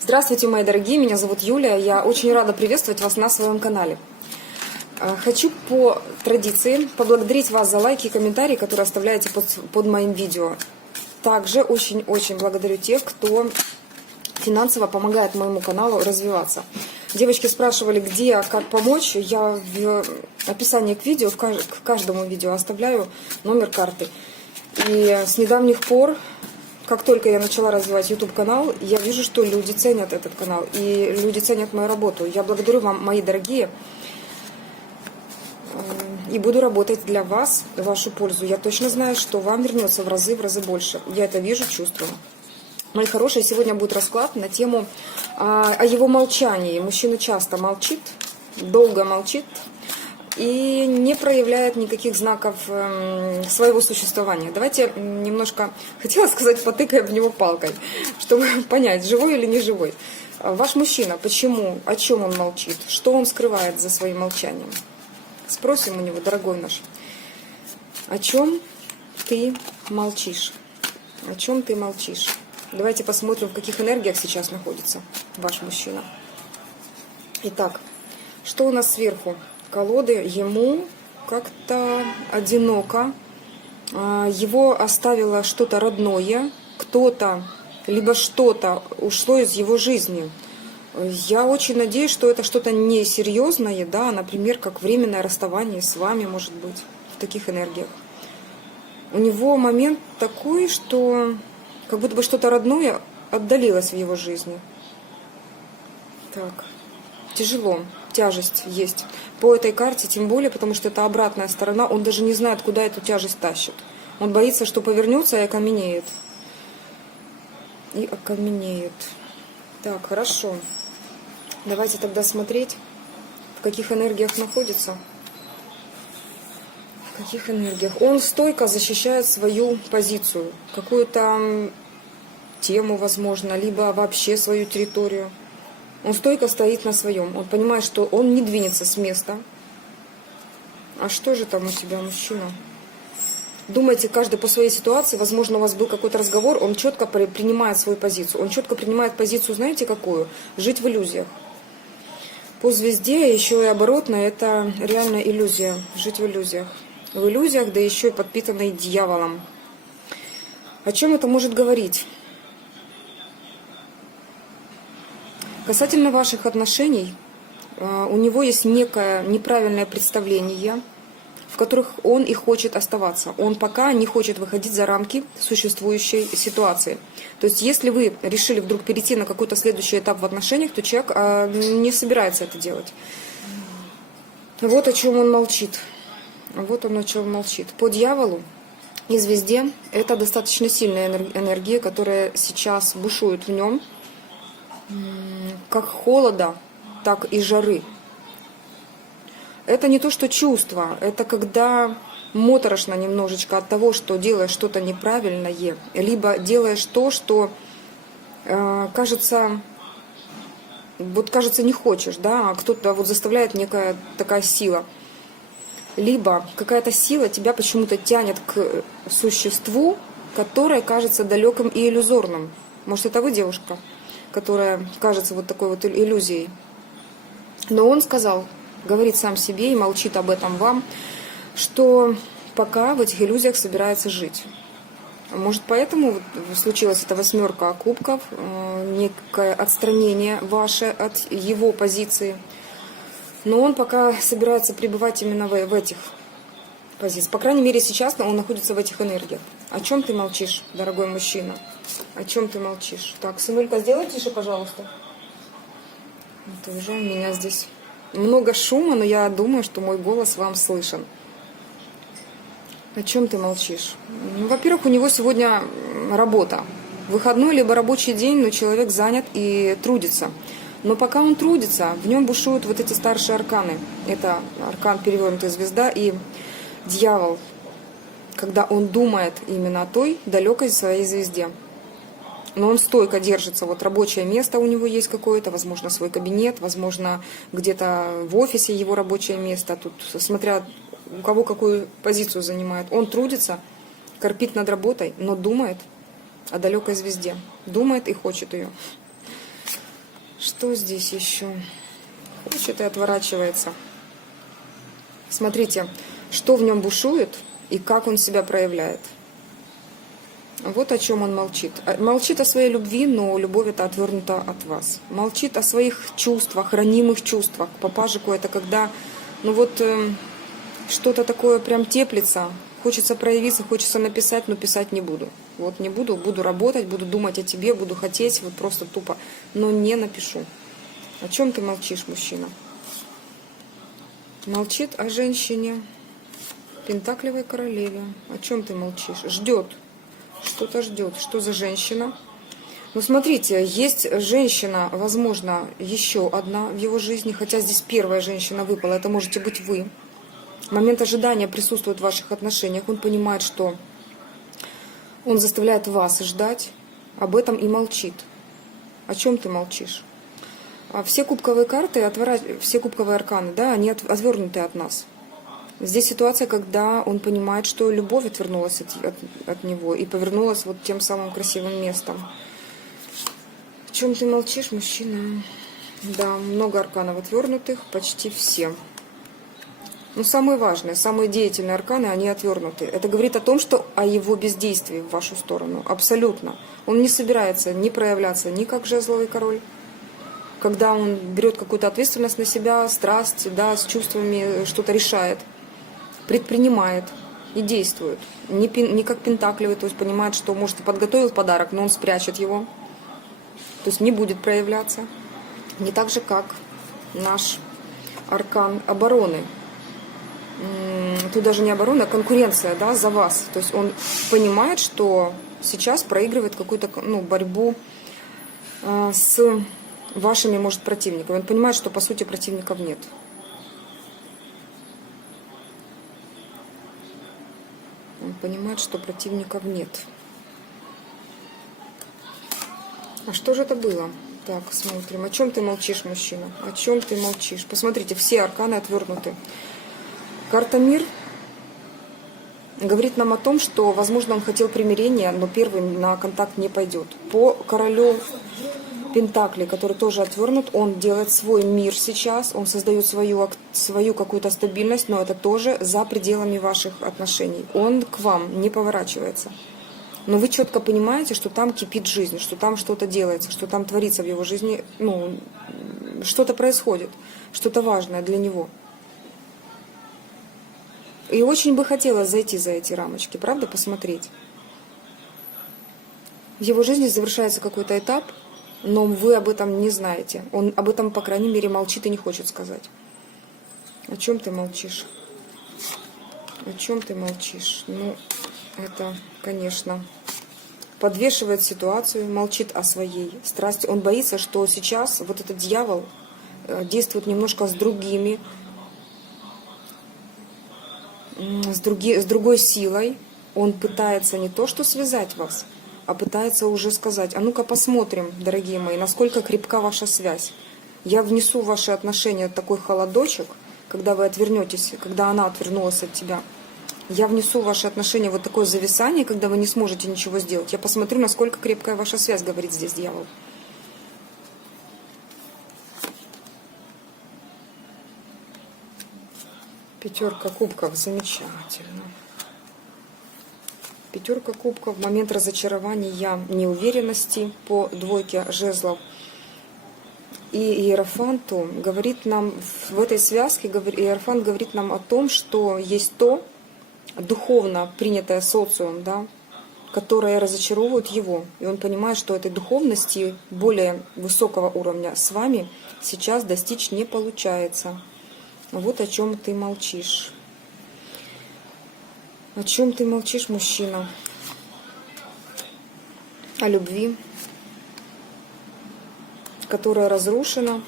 Здравствуйте, мои дорогие, меня зовут Юлия, я очень рада приветствовать вас на своем канале. Хочу по традиции поблагодарить вас за лайки и комментарии, которые оставляете под моим видео. Также очень-очень благодарю тех, кто финансово помогает моему каналу развиваться. Девочки спрашивали, где, как помочь. Я в описании к видео, к каждому видео оставляю номер карты. И с недавних пор, как только я начала развивать YouTube канал, я вижу, что люди ценят этот канал, и люди ценят мою работу. Я благодарю вам, мои дорогие, и буду работать для вас, в вашу пользу. Я точно знаю, что вам вернется в разы больше. Я это вижу, чувствую. Мои хорошие, сегодня будет расклад на тему о его молчании. Мужчина часто молчит, долго молчит и не проявляет никаких знаков своего существования. Давайте немножко, хотела сказать, потыкаем в него палкой, чтобы понять, живой или не живой. Ваш мужчина, почему, о чем он молчит, что он скрывает за своим молчанием? Спросим у него, дорогой наш, о чем ты молчишь? О чем ты молчишь? Давайте посмотрим, в каких энергиях сейчас находится ваш мужчина. Итак, что у нас сверху? Колоды. Ему как-то одиноко. Его оставило что-то родное. Кто-то, либо что-то ушло из его жизни. Я очень надеюсь, что это что-то несерьезное, да, например, как временное расставание с вами, может быть, в таких энергиях. У него момент такой, что как будто бы что-то родное отдалилось в его жизни. Так, тяжело, тяжесть есть по этой карте, тем более, потому что это обратная сторона, он даже не знает, куда эту тяжесть тащит. Он боится, что повернется и окаменеет. И окаменеет. Так, хорошо. Давайте тогда смотреть, в каких энергиях находится. В каких энергиях. Он стойко защищает свою позицию, какую-то тему, возможно, либо вообще свою территорию. Он стойко стоит на своем. Он понимает, что он не двинется с места. А что же там у тебя, мужчина? Думайте, каждый по своей ситуации. Возможно, у вас был какой-то разговор. Он четко принимает свою позицию. Он четко принимает позицию, знаете, какую? Жить в иллюзиях. По звезде еще и оборотно, это реально иллюзия. Жить в иллюзиях. В иллюзиях, да еще и подпитанной дьяволом. О чем это может говорить? Касательно ваших отношений, у него есть некое неправильное представление, в которых он и хочет оставаться. Он пока не хочет выходить за рамки существующей ситуации. То есть, если вы решили вдруг перейти на какой-то следующий этап в отношениях, то человек не собирается это делать. Вот о чем он молчит. Вот он о чем молчит. По дьяволу и звезде это достаточно сильная энергия, которая сейчас бушует в нем. Как холода, так и жары. Это не то, что чувство, это когда моторошно немножечко от того, что делаешь что-то неправильное, либо делаешь то, что кажется не хочешь, да, а кто-то вот заставляет некая такая сила. Либо какая-то сила тебя почему-то тянет к существу, которое кажется далеким и иллюзорным. Может, это вы, девушка, которая кажется вот такой вот иллюзией. Но он сказал, говорит сам себе и молчит об этом вам, что пока в этих иллюзиях собирается жить. Может, поэтому случилась эта 8 кубков, некое отстранение ваше от его позиции. Но он пока собирается пребывать именно в этих позициях. По крайней мере, сейчас он находится в этих энергиях. О чем ты молчишь, дорогой мужчина? О чем ты молчишь? Так, сынулька, сделай тише, пожалуйста. Это уже у меня здесь много шума, но я думаю, что мой голос вам слышен. О чем ты молчишь? Ну, во-первых, у него сегодня работа. Выходной либо рабочий день, но человек занят и трудится. Но пока он трудится, в нем бушуют вот эти старшие арканы. Это аркан перевернутая звезда и дьявол, когда он думает именно о той далекой своей звезде. Но он стойко держится, вот рабочее место у него есть какое-то, возможно, свой кабинет, возможно, где-то в офисе его рабочее место, тут смотря у кого какую позицию занимает. Он трудится, корпит над работой, но думает о далекой звезде, думает и хочет ее. Что здесь еще? Хочет и отворачивается. Смотрите, что в нем бушует и как он себя проявляет. Вот о чем он молчит. Молчит о своей любви, но любовь это отвернута от вас. Молчит о своих чувствах, ранимых чувствах. Папажику это когда, что-то такое прям теплится. Хочется проявиться, хочется написать, но писать не буду. Вот не буду, буду работать, буду думать о тебе, буду хотеть, вот просто тупо, но не напишу. О чем ты молчишь, мужчина? Молчит о женщине, пентаклевой королеве. О чем ты молчишь? Ждет. Что-то ждет. Что за женщина? Ну, смотрите, есть женщина, возможно, еще одна в его жизни, хотя здесь первая женщина выпала, это можете быть вы. Момент ожидания присутствует в ваших отношениях. Он понимает, что он заставляет вас ждать, об этом и молчит. О чем ты молчишь? Все кубковые карты, все кубковые арканы, да, они отвернуты от нас. Здесь ситуация, когда он понимает, что любовь отвернулась от него и повернулась вот тем самым красивым местом. О чем ты молчишь, мужчина? Да, много арканов отвернутых, почти все. Но самые важные, самые деятельные арканы, они отвернуты. Это говорит о том, что о его бездействии в вашу сторону. Абсолютно. Он не собирается ни проявляться, ни как жезловый король. Когда он берет какую-то ответственность на себя, страсть, да, с чувствами что-то решает, предпринимает и действует. Не как пентаклевый, то есть понимает, что, может, и подготовил подарок, но он спрячет его. То есть не будет проявляться. Не так же, как наш аркан обороны. Тут даже не оборона, а конкуренция, да, за вас. То есть он понимает, что сейчас проигрывает какую-то борьбу с вашими, может, противниками. Он понимает, что по сути противников нет. Он понимает, что противников нет. А что же это было? Так, смотрим. О чем ты молчишь, мужчина? О чем ты молчишь? Посмотрите, все арканы отвернуты. Карта Мир говорит нам о том, что, возможно, он хотел примирения, но первым на контакт не пойдет. По королю Пентаклей, который тоже отвернут, он делает свой мир сейчас, он создает свою какую-то стабильность, но это тоже за пределами ваших отношений. Он к вам не поворачивается. Но вы четко понимаете, что там кипит жизнь, что там что-то делается, что там творится в его жизни, что-то происходит, что-то важное для него. И очень бы хотелось зайти за эти рамочки, правда, посмотреть. В его жизни завершается какой-то этап, но вы об этом не знаете. Он об этом, по крайней мере, молчит и не хочет сказать. О чем ты молчишь? О чем ты молчишь? Это, конечно, подвешивает ситуацию, молчит о своей страсти. Он боится, что сейчас вот этот дьявол действует немножко с другими, с другой силой. Он пытается не то что связать вас, а пытается уже сказать: а ну-ка посмотрим, дорогие мои, насколько крепка ваша связь. Я внесу в ваши отношения такой холодочек, когда вы отвернетесь, когда она отвернулась от тебя. Я внесу в ваши отношения вот такое зависание, когда вы не сможете ничего сделать. Я посмотрю, насколько крепкая ваша связь, говорит здесь дьявол. Пятерка кубков, замечательно. Пятерка кубков, момент разочарования, неуверенности по двойке жезлов. И Иерофанту говорит нам, в этой связке Иерофант говорит нам о том, что есть то, духовно принятое социум, да, которое разочаровывает его. И он понимает, что этой духовности более высокого уровня с вами сейчас достичь не получается. Вот о чем ты молчишь. О чем ты молчишь, мужчина? О любви, которая разрушена.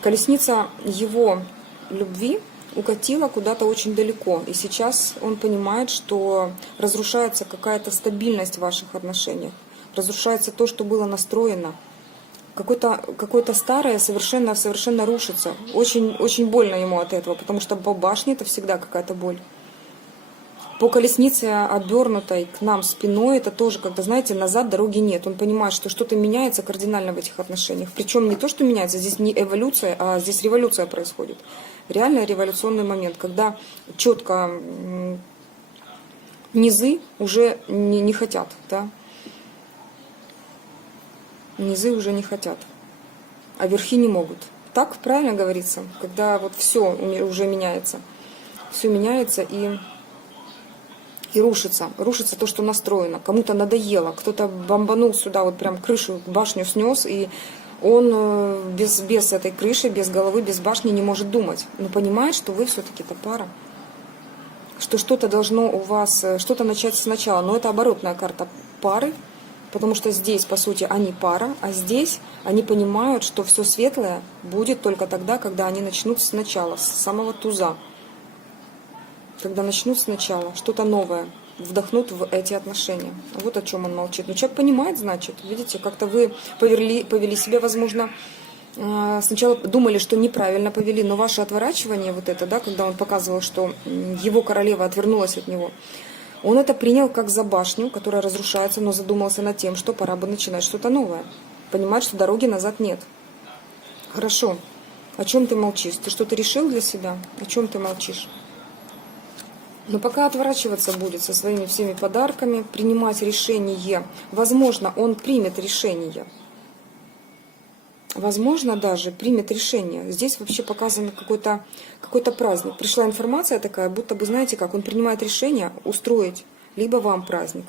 Колесница его любви укатила куда-то очень далеко. И сейчас он понимает, что разрушается какая-то стабильность в ваших отношениях. Разрушается то, что было настроено. Какое-то старое совершенно рушится. Очень, очень больно ему от этого, потому что по башне это всегда какая-то боль. по колеснице, обернутой к нам спиной, это тоже, когда, знаете, назад дороги нет. Он понимает, что что-то меняется кардинально в этих отношениях. Причем не то, что меняется, здесь не эволюция, а здесь революция происходит. Реально революционный момент, когда четко низы уже не хотят, да? Низы уже не хотят, а верхи не могут. Так правильно говорится, когда вот все уже меняется. Все меняется и рушится. Рушится то, что настроено. Кому-то надоело, кто-то бомбанул сюда, вот прям крышу, башню снес, и он без этой крыши, без головы, без башни не может думать. Но понимает, что вы все-таки-то пара. Что что-то должно у вас, что-то начать сначала. Но это оборотная карта пары, потому что здесь, по сути, они пара, а здесь они понимают, что все светлое будет только тогда, когда они начнут сначала, с самого туза. Когда начнут сначала, что-то новое, вдохнут в эти отношения. Вот о чем он молчит. Но человек понимает, значит, видите, как-то вы повели себя, возможно, сначала думали, что неправильно повели, но ваше отворачивание, вот это, да, когда он показывал, что его королева отвернулась от него, он это принял как за башню, которая разрушается, но задумался над тем, что пора бы начинать что-то новое. Понимать, что дороги назад нет. Хорошо. О чем ты молчишь? Ты что-то решил для себя? О чем ты молчишь? Но пока отворачиваться будет со своими всеми подарками, принимать решение, возможно, он примет решение. Возможно, даже примет решение. Здесь вообще показан какой-то праздник. Пришла информация такая, будто бы, знаете как, он принимает решение устроить либо вам праздник,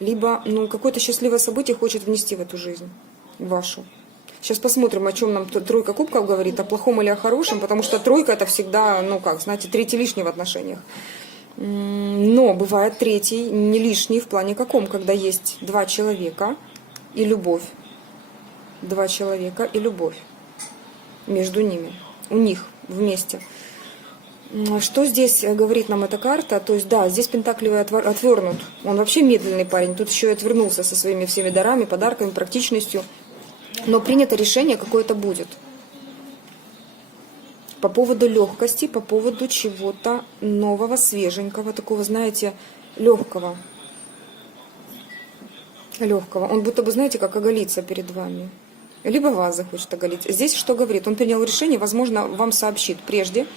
либо какое-то счастливое событие хочет внести в эту жизнь вашу. Сейчас посмотрим, о чем нам тройка кубков говорит, о плохом или о хорошем, потому что тройка это всегда, знаете, третий лишний в отношениях. Но бывает третий не лишний в плане каком, когда есть два человека и любовь. Два человека и любовь между ними, у них вместе. Что здесь говорит нам эта карта? То есть, да, здесь пентаклевый отвернут. Он вообще медленный парень, тут еще и отвернулся со своими всеми дарами, подарками, практичностью. Но принято решение какое-то будет. По поводу легкости, по поводу чего-то нового, свеженького, такого, знаете, легкого. Легкого. Он будто бы, знаете, как оголится перед вами. Либо вас захочет оголить. Здесь что говорит? Он принял решение, возможно, вам сообщит прежде,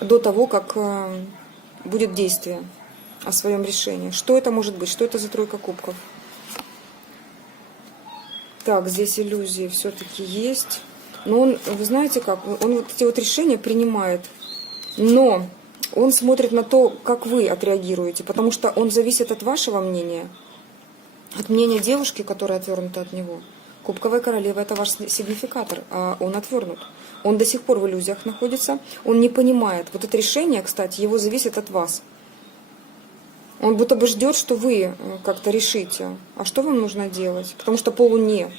до того, как будет действие о своем решении. Что это может быть? Что это за тройка кубков? Так, здесь иллюзии все-таки есть. Но он, вы знаете как, он вот эти вот решения принимает, но он смотрит на то, как вы отреагируете, потому что он зависит от вашего мнения, от мнения девушки, которая отвернута от него. Кубковая королева – это ваш сигнификатор, а он отвернут. Он до сих пор в иллюзиях находится, он не понимает. Вот это решение, кстати, его зависит от вас. Он будто бы ждет, что вы как-то решите, а что вам нужно делать, потому что по Луне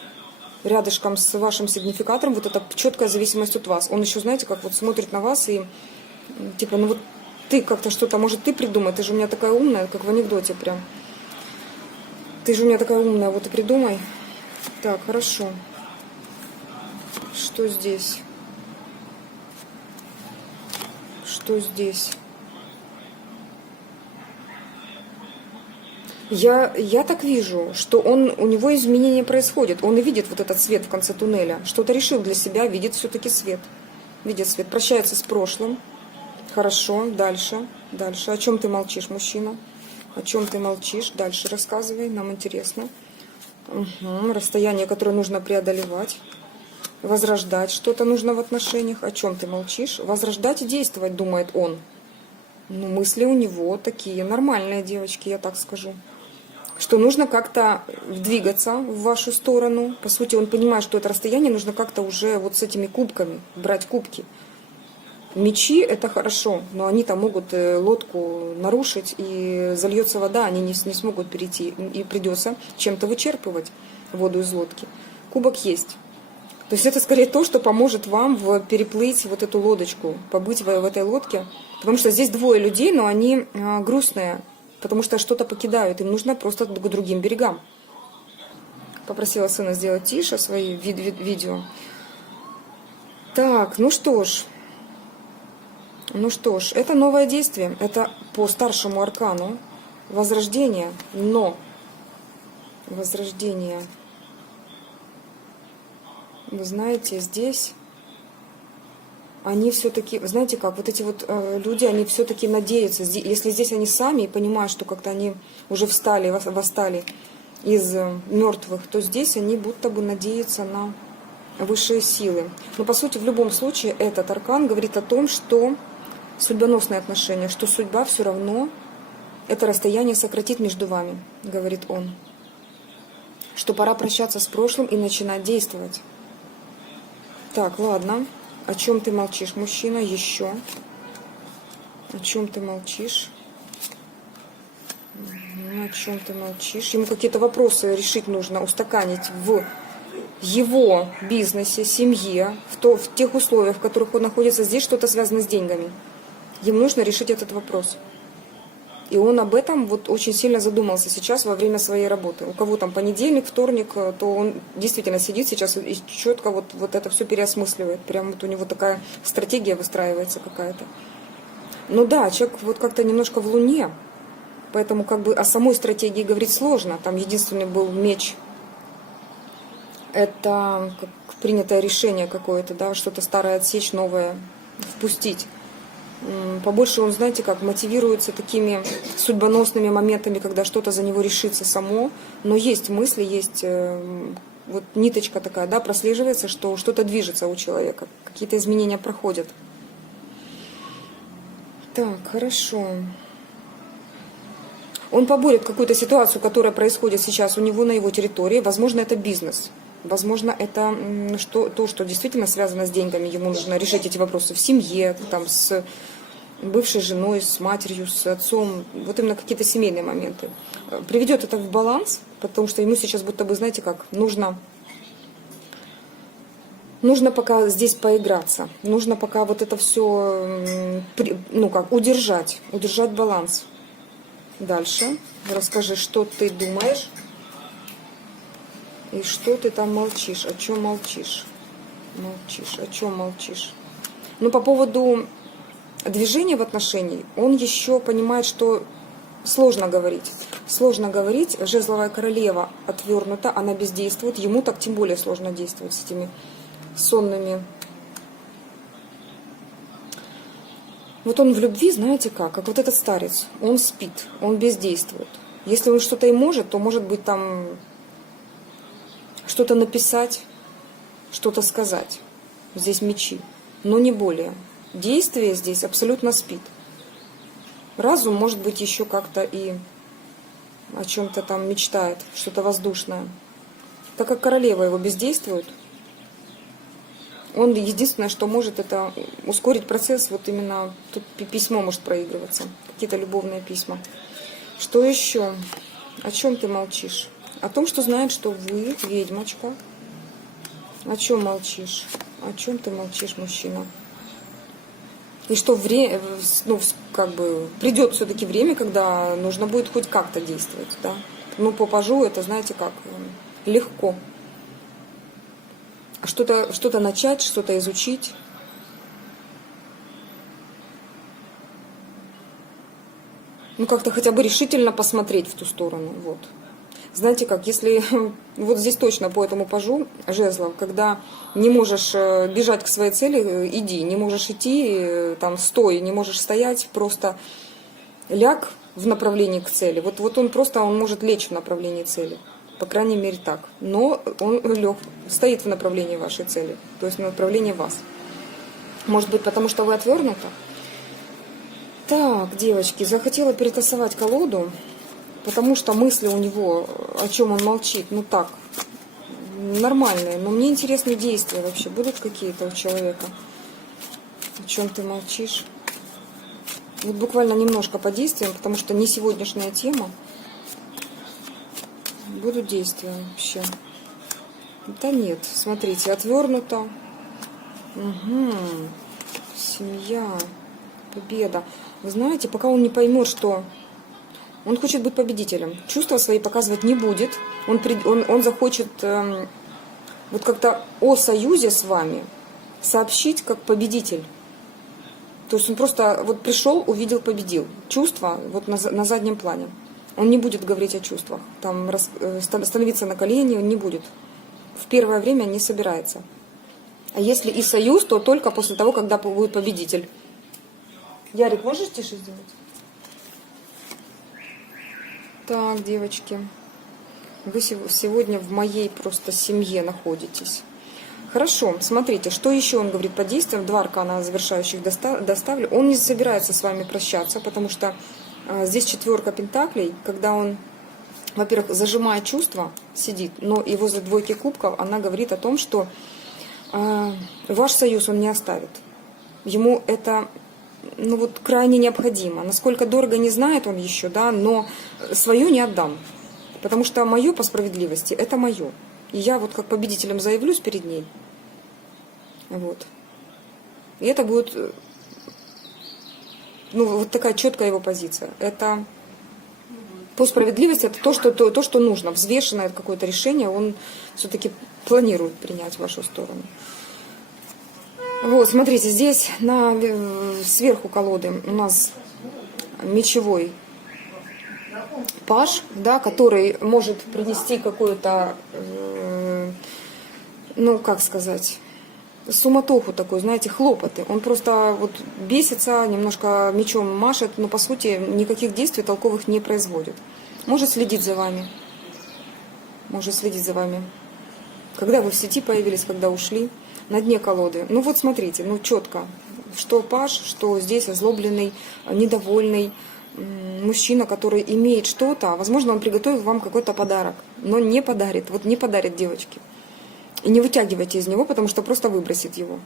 рядышком с вашим сигнификатором вот эта четкая зависимость от вас. Он еще, знаете, как вот смотрит на вас и типа, вот ты как-то что-то, может, ты придумай, ты же у меня такая умная, как в анекдоте прям. Ты же у меня такая умная, вот и придумай. Так, хорошо. Что здесь? Что здесь? Я так вижу, что у него изменения происходят. Он и видит вот этот свет в конце туннеля. Что-то решил для себя, видит все-таки свет. Видит свет. Прощается с прошлым. Хорошо, дальше. Дальше. О чем ты молчишь, мужчина? О чем ты молчишь? Дальше рассказывай, нам интересно. Угу. Расстояние, которое нужно преодолевать. Возрождать что-то нужно в отношениях. О чем ты молчишь? Возрождать и действовать, думает он. Ну, мысли у него такие нормальные, девочки, я так скажу. Что нужно как-то двигаться в вашу сторону. По сути, он понимает, что это расстояние нужно как-то уже вот с этими кубками, брать кубки. Мечи – это хорошо, но они-то могут лодку нарушить, и зальется вода, они не смогут перейти, и придется чем-то вычерпывать воду из лодки. Кубок есть. То есть это скорее то, что поможет вам переплыть вот эту лодочку, побыть в этой лодке. Потому что здесь двое людей, но они грустные, потому что что-то покидают, им нужно просто к другим берегам. Попросила сына сделать тише свои видео. Так, ну что ж. Ну что ж, это новое действие. Это по старшему аркану возрождение. Но возрождение, вы знаете, здесь они все-таки, знаете как, вот эти вот люди, они все-таки надеются. Если здесь они сами и понимают, что как-то они уже восстали из мертвых, то здесь они будто бы надеются на высшие силы. Но по сути в любом случае этот аркан говорит о том, что судьбоносные отношения, что судьба все равно это расстояние сократит между вами, говорит он. Что пора прощаться с прошлым и начинать действовать. Так, ладно. О чем ты молчишь, мужчина? Еще. О чем ты молчишь? О чем ты молчишь? Ему какие-то вопросы решить нужно, устаканить в его бизнесе, семье, в тех условиях, в которых он находится. Здесь что-то связано с деньгами. Ему нужно решить этот вопрос. И он об этом вот очень сильно задумался сейчас во время своей работы. У кого там понедельник, вторник, то он действительно сидит сейчас и четко вот это все переосмысливает. Прям вот у него такая стратегия выстраивается какая-то. Ну да, человек вот как-то немножко в луне, поэтому как бы о самой стратегии говорить сложно. Там единственный был меч. Это как принятое решение какое-то, да, что-то старое отсечь, новое впустить. Побольше он, знаете, как мотивируется такими судьбоносными моментами, когда что-то за него решится само. Но есть мысли, есть вот ниточка такая, да, прослеживается, что что-то движется у человека, какие-то изменения проходят. Так, хорошо. Он поборет какую-то ситуацию, которая происходит сейчас у него на его территории. Возможно, это бизнес. Возможно, это то, что действительно связано с деньгами. Ему нужно решить эти вопросы в семье, там, с бывшей женой, с матерью, с отцом. Вот именно какие-то семейные моменты. Приведет это в баланс, потому что ему сейчас будто бы, знаете как, нужно пока здесь поиграться. Нужно пока вот это все, ну как, удержать баланс. Дальше. Расскажи, что ты думаешь. И что ты там молчишь? О чем молчишь? Молчишь. О чем молчишь? Ну, по поводу движения в отношении, он еще понимает, что сложно говорить. Сложно говорить. Жезловая королева отвернута, она бездействует. Ему так тем более сложно действовать с этими сонными. Вот он в любви, знаете как вот этот старец. Он спит, он бездействует. Если он что-то и может, то может быть там что-то написать, что-то сказать. Здесь мечи, но не более. Действие здесь абсолютно спит. Разум, может быть, еще как-то и о чем-то там мечтает, что-то воздушное. Так как королева его бездействует, он единственное, что может, это ускорить процесс. Вот именно тут письмо может проигрываться, какие-то любовные письма. Что еще? О чем ты молчишь? О том, что знает, что вы ведьмочка. О чем молчишь? О чем ты молчишь, мужчина? И что как бы придет все-таки время, когда нужно будет хоть как-то действовать, да? Ну, по пажу это, знаете, как легко. Что-то начать, что-то изучить. Ну, как-то хотя бы решительно посмотреть в ту сторону, вот. Знаете как, если вот здесь точно по этому пажу жезлов, когда не можешь бежать к своей цели, иди, не можешь идти, там, стой, не можешь стоять, просто ляг в направлении к цели. Вот он может лечь в направлении цели, по крайней мере так. Но он стоит в направлении вашей цели, то есть в направлении вас. Может быть, потому что вы отвернуты? Так, девочки, захотела перетасовать колоду. Потому что мысли у него, о чем он молчит, ну так, нормальные. Но мне интересны действия вообще. Будут какие-то у человека? О чем ты молчишь? Вот буквально немножко по действиям, потому что не сегодняшняя тема. Будут действия вообще. Да нет, смотрите, отвернуто. Угу. Семья, победа. Вы знаете, пока он не поймет, что... Он хочет быть победителем. Чувства свои показывать не будет. Он захочет вот как-то о союзе с вами сообщить как победитель. То есть он просто вот пришел, увидел, победил. Чувства вот на заднем плане. Он не будет говорить о чувствах. Там становиться на колени он не будет. В первое время не собирается. А если и союз, то только после того, когда будет победитель. Ярик, можешь тише сделать? Так, девочки. Вы сегодня в моей просто семье находитесь. Хорошо, смотрите, что еще он говорит по действиям. 2 аркана завершающих доставлю. Он не собирается с вами прощаться, потому что здесь 4 пентаклей, когда он, во-первых, зажимая чувства, сидит, но и возле 2 кубков она говорит о том, что ваш союз он не оставит. Ему это вот крайне необходимо. Насколько дорого, не знает он еще, да, но свое не отдам. Потому что мое по справедливости это мое. И я вот как победителем заявлюсь перед ней. Вот. И это будет вот такая четкая его позиция. Это по справедливости это то, что нужно. Взвешенное какое-то решение он все-таки планирует принять в вашу сторону. Вот, смотрите, здесь сверху колоды у нас мечевой паж, да, который может принести какую-то, как сказать, суматоху такой, знаете, хлопоты. Он просто вот бесится, немножко мечом машет, но по сути никаких действий толковых не производит. Может следить за вами. Может следить за вами. Когда вы в сети появились, когда ушли. На дне колоды. Ну вот смотрите, четко. Что паж, что здесь озлобленный, недовольный мужчина, который имеет что-то. Возможно, он приготовил вам какой-то подарок, но не подарит. Вот не подарит девочки. И не вытягивайте из него, потому что просто выбросит его.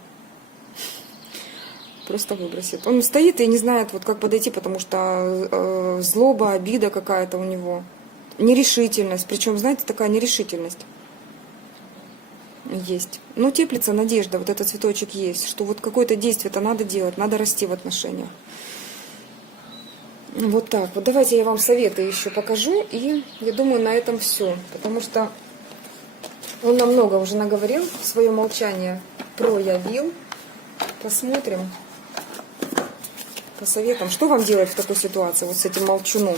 Просто выбросит. Он стоит и не знает, вот как подойти, потому что злоба, обида какая-то у него. Нерешительность. Причем, знаете, такая нерешительность есть. Но теплится надежда, вот этот цветочек есть, что вот какое-то действие-то надо делать, надо расти в отношениях. Вот так. Вот давайте я вам советы еще покажу, и я думаю, на этом все. Потому что он нам много уже наговорил, свое молчание проявил. Посмотрим по советам, что вам делать в такой ситуации, вот с этим молчуном.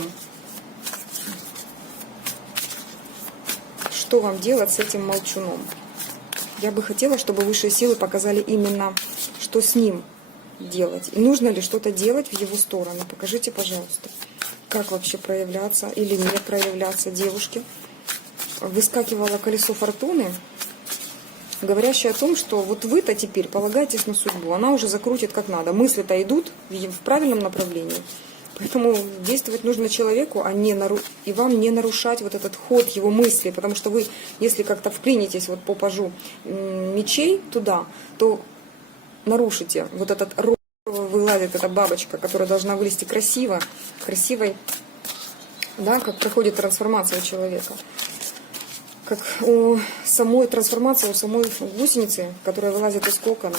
Что вам делать с этим молчуном? Я бы хотела, чтобы высшие силы показали именно, что с ним делать. И нужно ли что-то делать в его сторону. Покажите, пожалуйста, как вообще проявляться или не проявляться девушке. Выскакивало колесо фортуны, говорящее о том, что вот вы-то теперь полагаетесь на судьбу. Она уже закрутит как надо. Мысли-то идут в правильном направлении. Поэтому действовать нужно человеку, и вам не нарушать вот этот ход его мысли, потому что вы, если как-то вклинитесь вот по пажу мечей туда, то нарушите вот этот рот, вылазит эта бабочка, которая должна вылезти красивой, да, как проходит трансформация у человека. Как у самой трансформации, у самой гусеницы, которая вылазит из кокона.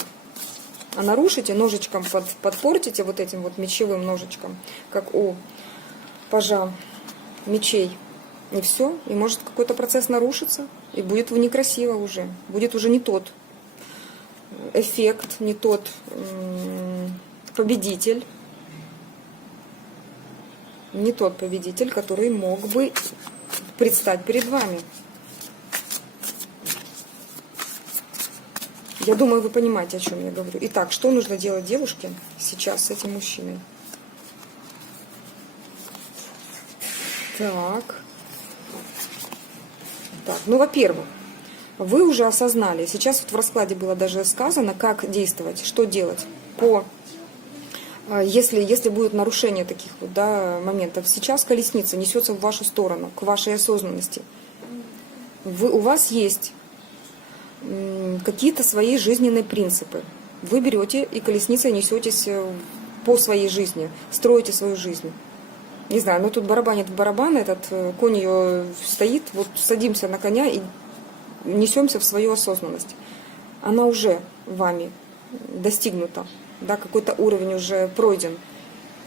А нарушите, ножичком подпортите вот этим вот мечевым ножичком, как у пажа мечей. И все, и может какой-то процесс нарушиться, и будет некрасиво уже. Будет уже не тот эффект, не тот победитель. Не тот победитель, который мог бы предстать перед вами. Я думаю, вы понимаете, о чем я говорю. Итак, что нужно делать девушке сейчас с этим мужчиной? Так, во-первых, вы уже осознали, сейчас вот в раскладе было даже сказано, как действовать, что делать, если будет нарушение таких вот, да, моментов. Сейчас колесница несется в вашу сторону, к вашей осознанности. У вас есть какие-то свои жизненные принципы. Вы берете и колесницей несетесь по своей жизни, строите свою жизнь. Не знаю, тут барабанит в барабан, этот конь ее стоит, вот садимся на коня и несемся в свою осознанность. Она уже вами достигнута, да, какой-то уровень уже пройден.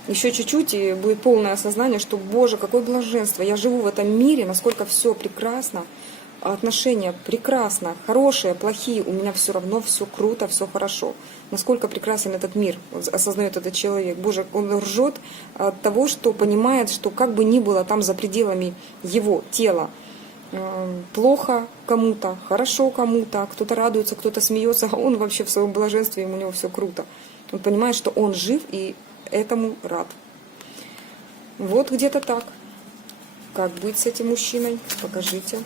Еще чуть-чуть, и будет полное осознание, что, Боже, какое блаженство, я живу в этом мире, насколько все прекрасно, отношения прекрасно, хорошие, плохие, у меня все равно все круто, все хорошо. Насколько прекрасен этот мир, осознает этот человек. Боже, он ржет от того, что понимает, что как бы ни было там за пределами его тела, плохо кому-то, хорошо кому-то, кто-то радуется, кто-то смеется, а он вообще в своем блаженстве, у него все круто. Он понимает, что он жив и этому рад. Вот где-то так. Как быть с этим мужчиной? Покажите.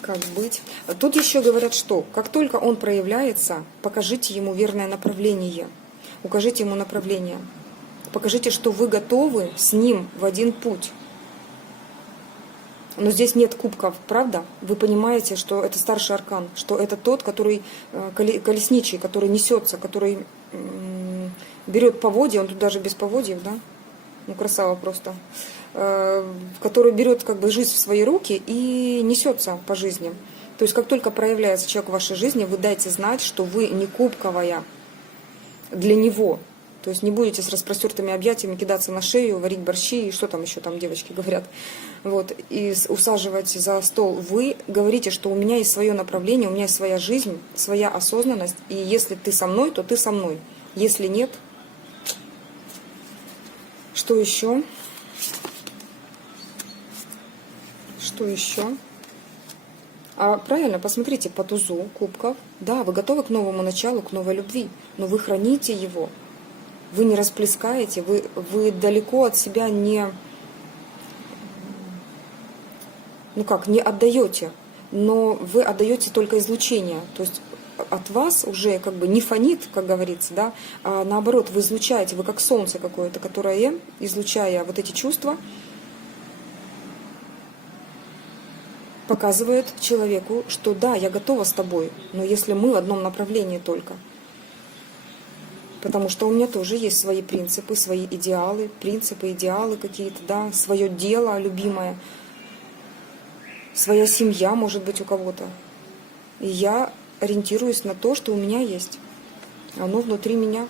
Как быть? Тут еще говорят, что как только он проявляется, покажите ему верное направление. Укажите ему направление. Покажите, что вы готовы с ним в один путь. Но здесь нет кубков, правда? Вы понимаете, что это старший аркан, что это тот, который колесничий, который несется, который берет поводья, он тут даже без поводьев, да? Ну, красава просто. Который берет как бы жизнь в свои руки и несется по жизни. То есть как только проявляется человек в вашей жизни, вы дайте знать, что вы не кубковая для него. То есть не будете с распростертыми объятиями кидаться на шею, варить борщи и что там еще там девочки говорят. Вот, и усаживать за стол. Вы говорите, что у меня есть свое направление, у меня есть своя жизнь, своя осознанность. И если ты со мной, то ты со мной. Если нет, что еще? Что еще? А правильно, посмотрите, по тузу кубков. Да, вы готовы к новому началу, к новой любви, но вы храните его. Вы не расплескаете, вы далеко от себя не отдаете, но вы отдаете только излучение. То есть от вас уже как бы не фонит, как говорится, да, а наоборот, вы излучаете, вы как солнце какое-то, которое, излучая вот эти чувства, показывает человеку, что да, я готова с тобой, но если мы в одном направлении только. Потому что у меня тоже есть свои принципы, свои идеалы, идеалы какие-то, да, свое дело любимое, своя семья, может быть, у кого-то. И я ориентируюсь на то, что у меня есть. Оно внутри меня.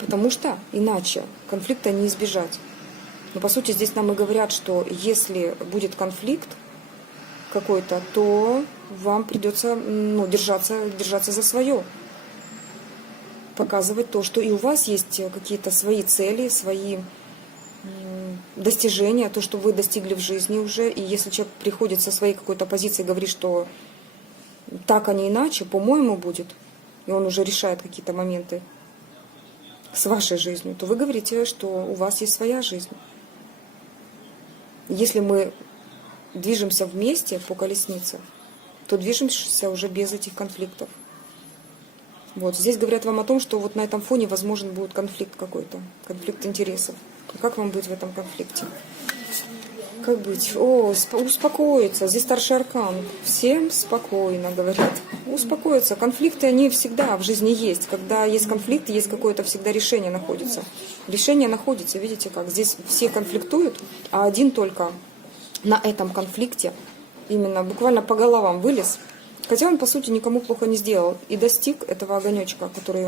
Потому что иначе конфликта не избежать. Но по сути здесь нам и говорят, что если будет конфликт какой-то, то вам придется держаться за свое. Показывать то, что и у вас есть какие-то свои цели, свои достижения, то, что вы достигли в жизни уже. И если человек приходит со своей какой-то позиции и говорит, что так, а не иначе, по-моему, будет, и он уже решает какие-то моменты с вашей жизнью, то вы говорите, что у вас есть своя жизнь. Если мы движемся вместе по колеснице, то движемся уже без этих конфликтов. Вот. Здесь говорят вам о том, что вот на этом фоне возможен будет конфликт какой-то, конфликт интересов. И как вам быть в этом конфликте? Как быть? Успокоиться. Здесь старший аркан. Всем спокойно, говорят. Успокоиться. Конфликты, они всегда в жизни есть. Когда есть конфликт, есть какое-то всегда решение находится. Решение находится, видите как? Здесь все конфликтуют, а один только на этом конфликте именно буквально по головам вылез. Хотя он, по сути, никому плохо не сделал. И достиг этого огонечка, который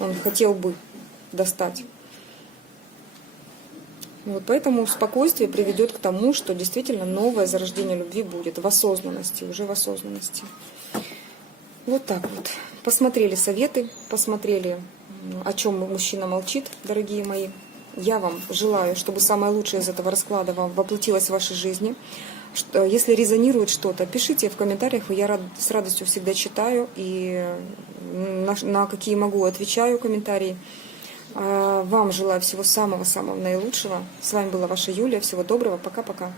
он хотел бы достать. Вот, поэтому спокойствие приведет к тому, что действительно новое зарождение любви будет в осознанности, уже в осознанности. Вот так вот. Посмотрели советы, посмотрели, о чем мужчина молчит, дорогие мои. Я вам желаю, чтобы самое лучшее из этого расклада вам воплотилось в вашей жизни. Если резонирует что-то, пишите в комментариях, я с радостью всегда читаю и на какие могу отвечаю комментарии. Вам желаю всего самого-самого наилучшего. С вами была ваша Юлия. Всего доброго. Пока-пока.